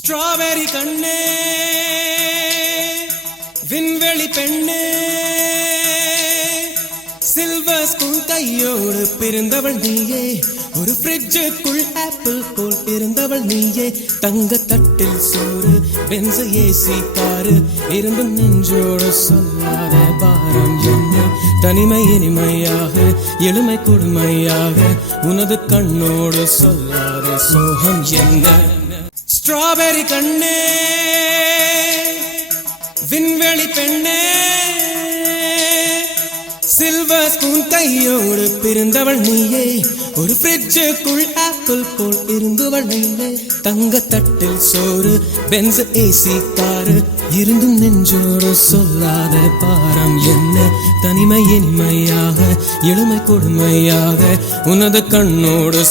strawberry கண்ணே விண்வெளி பெண்ணே சில்வர் ஸ்பூன் கையோடு பிறந்தவள் நீயே ஒரு ஃப்ரிட்ஜுக்குள் ஆப்பிள் போல் இருந்தவள் நீயே தங்க தட்டில் சோறு பென்ச ஏசி காரு இருந்தும் நெஞ்சோடு சொல்லாத பாரம் என்ன தனிமை இனிமையாக எளிமை கொடுமையாக உனது கண்ணோடு சொல்லாத சோகம் என்ன ஸ்ட்ராபெரி கண்ணே விண்வெளி பெண்ணே சில்வர் ஸ்பூன் கையோடு பிறந்தவள் நீயே ஒரு ஃப்ரிட்ஜுக்குள் ஆப்பிள் போல் இருந்தவள் நீயே தங்க தட்டில் சோறு பென்ஸ் ஏசி காரு இருந்தும் நெஞ்சோடு சொல்லாத பாரம் என்ன தனிமை இனிமையாக எளிமை கொடுமையாக உனது கண்ணோடு